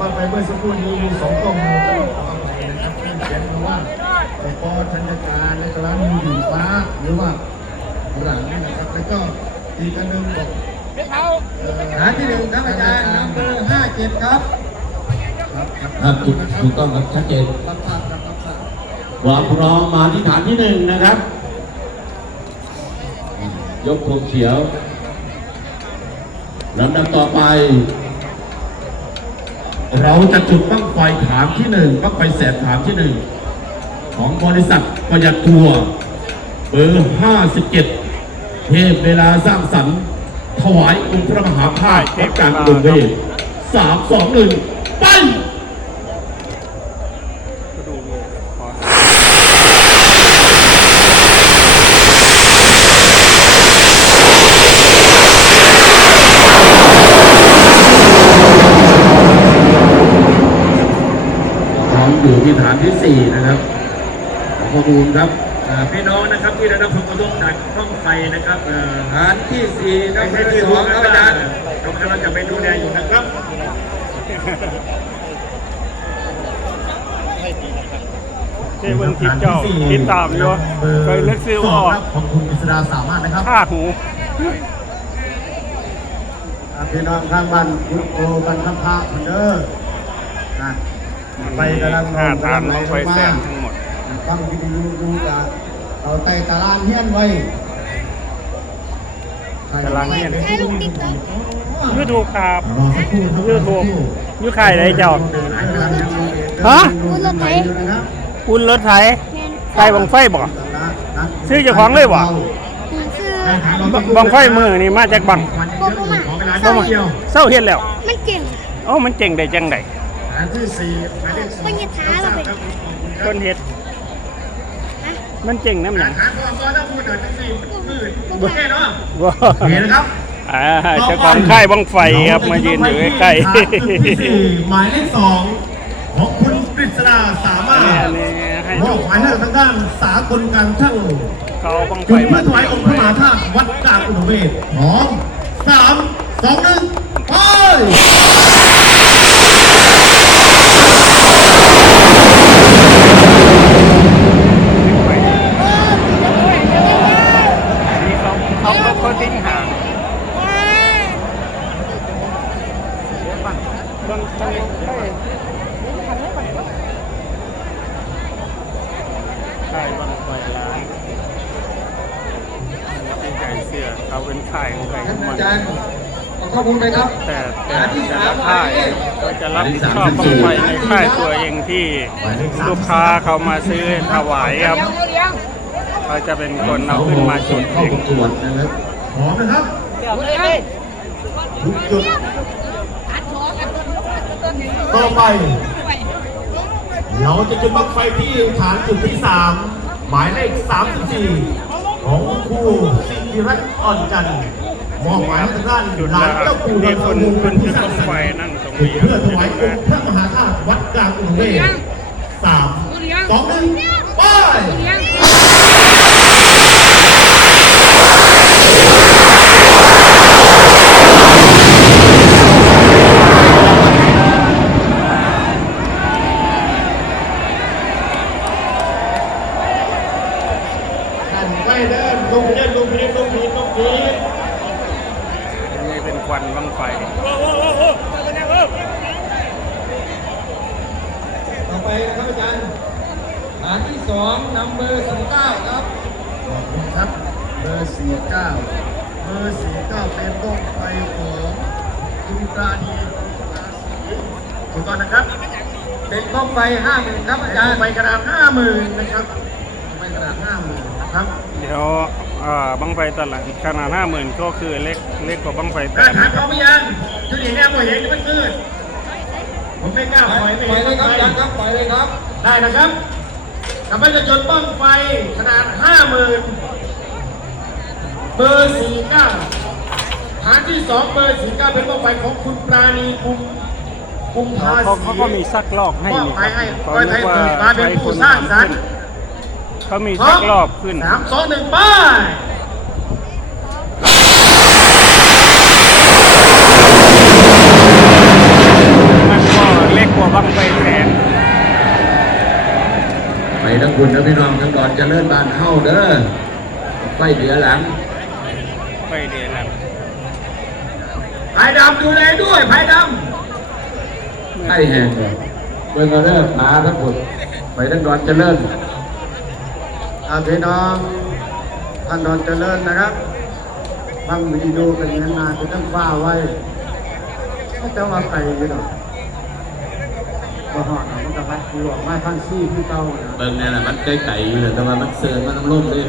บ้างไฟเมื่อสักครู่นี้มีสองข้อมูลต้องขออภัยนะครับที่เขียนมาว่าแต่พอธัญการในร้านมีดีฟ้าหรือว่าหลังนะครับแล้วก็อีกอันหนึงบอกเอ่อฐานที่หนึ่งครับอาจารย์นัมเบอร์ห้าเจ็ดครับครับครับครับถูกถูกต้องครับชัดเจนรับทราบครับรับทราบความพร้อมมาที่ฐานที่หนึ่งนะครับ ยกธงเขียว ลำดับต่อไป เราจะจุดบั้งไฟฐานที่หนึ่งบั้งไฟแสนฐานที่หนึ่งของบริษัทประหยัดทัวร์เบอร์57เทพเวลาสร้างสรรค์ ถวายองค์พระมหาภาควัดกลางอุดมเวทสามสองหนึ่งไป อมอยู่ที่ฐานที่4นะครับขอข้อมูลครับอ่าพี่น้องนะครับที่ได้รับผลกระทบจากต้องไฟนะครับเอ่อฐานที่สี่นัไม่มเบใช่อร์ที่สรอวงมคนะรับอาอาจาจารรย์ย์เรากำลังจะไปดูแลอยู่นะครับเทเบิงทิศเจ้าติดตามอยู่เคยเล็กซิลสอองอกครับของคุณกฤษดาสามารถนะครับฆ่าหูอ่าพี่น้องข้างบ้านยุโกกันทพะเหมือนเด้อนะ ไปกำลังห้าทานกำลังไฟไหลแสลนงทั้งหมดมาฟังที่ดีดูจะเอาไต่ตารางเฮี้ยนไว้ตารางเฮี้ยนใช้ลูกติ๊กต๊อกยูทูบครับรอสักครู่ครับยูทูบยูขายอะไรเจ้าฮะคุณรถไถนะครับคุณรถไถแมนไก่บังไฟบ่ซื้อเจ้าของเลยบ่คือบบังไฟมือนี่มาจากบังบ่บ่มาขอเวลาบ่มาเดียวเศร้าเฮ็ดแล้ว มันเก่งเอ้ามันเจ๋งได้จังได อันที่สี่หมายเลขสองมันจะท้าเราไปคนเฮ็ดฮะมันเจ๋งน้ำหยังหาตัวก่อนถ้าพูดหน่อยที่สี่มืดโอเคเนาะว้าโอเคนะครับอ่าเจ้าของค่ายบังไฟครับมายืนอยู่ใกล้ฐานที่สี่หมายเลขสองของคุณกฤษดาสามารถๆอันนี้ให้มดูอบหมายให้ทางด้านสากลการช่างเขาบังไฟจุดเพื่อถวายองค์พระมหาธาตุวัดกลางอุดมเวทพร้อมสามสองหนึ่งไป นี่เขาเขาเขาเขาทิ้งห่างบางบางบางใช่บางไฟร้านเป็นไก่เสื้อเขาเป็นค่ายของไก่ท่านของมัอานจารย์ขอข้อมูลไปครับแต่แต่แต่ละค่ายก็จะรับผิดชอบบังไฟในค่ายตัวเองที่ลูกค้าเขามาซื้อถวายครับเขาจะเป็นคนเอาขึ้นมาจุดเอเข้างประกวดนะครับพร้อมนะครับทุกจุด ต่อไป เราจะจุดบั้งไฟที่ฐานจุดที่ 3 หมายเลข 34 ของครูสิริรัตน์อ่อนจันทร์มอบหมายให้ทางด้านจุดหลาแล้นวครัเจ้าบปู่มีดคอนนมูลคเป็นนจุผู้ดสร้างบังสรไฟรค์นั่งตรงจุดนี้เพื่อถวายองค์พระมหาธาตุวัดกลางอุดมเวทสามสองหนึ่งไป กันไปเดินลงไปเดินลงไปเดินลงไปเดินลงไปเดิน นี่เป็นควันบั งไฟ ต่อไปนะครับอาจารย์ฐานที่สองนัมเบอร์สิบเก้าครับขอบคุณครับเบอร์สี่เก้าเบอร์สี่เก้าเป็นต้นไฟของคุณปราณีถูกต้องนะครับ เป็นบ้องไฟห้าหมื่นครับอาจารย์ไฟกระดาษห้าหมื่นนะครับไฟกระดาษห้าหมื่นนะครับ เดี๋ยว อ่าบังไฟตลาดขนาดห้าหมื่นก็คือเล็กเล็กกว่าบังไฟกแต่ระถางเขาไม่ยังจุดนี้แน่บ่เห็นมันมืดผมไม่กล้าปล่อยไม่ปล่อเห็ยนเลยไฟครับอาจารย์ครับปล่อยเลยครับ ได้นะครับกำลังจะจุดบ้างไฟขนาดห้าหมื่นเบอร์สี่เก้าฐานที่สองเบอร์สี่เก้าเป็นบ้างไฟของคุณปราณีกุมกุมภาเขาสีเขาก็มีซักลอกให้มอบนี่หคมายรับให้เขาคอยเรีไทยยกว่าเปิ เขามีชักรอบขึ้น สามสองหนึ่งไปมันก็เล็กกว่าบังไฟแสนไปทั้งคุณนะพี่น้องทั้งก่อนจะเลื่อนบานเข้าเด้อไปเดือหลังไปเดือหลังภายดำดูแลด้วยภายดำไข่แห้งเลยเบิ่งเอาเด้มาทั้งหมดไปทั้งก่อนจะเลื่อน อาพี่น้องท่านนอนเจริญนะครับบางวีดูกันนานๆจะต้องฟ้าไว้ก็จะมาไกลอยู่หรอกบ่หอดมันก็พัดหลวงมาทั้งซี่พี่เต้าเบิ่งเนี่ยแหละมันไกลๆอยู่เลยแต่ว่ามันเซิร์นมันน้ำร่มเลย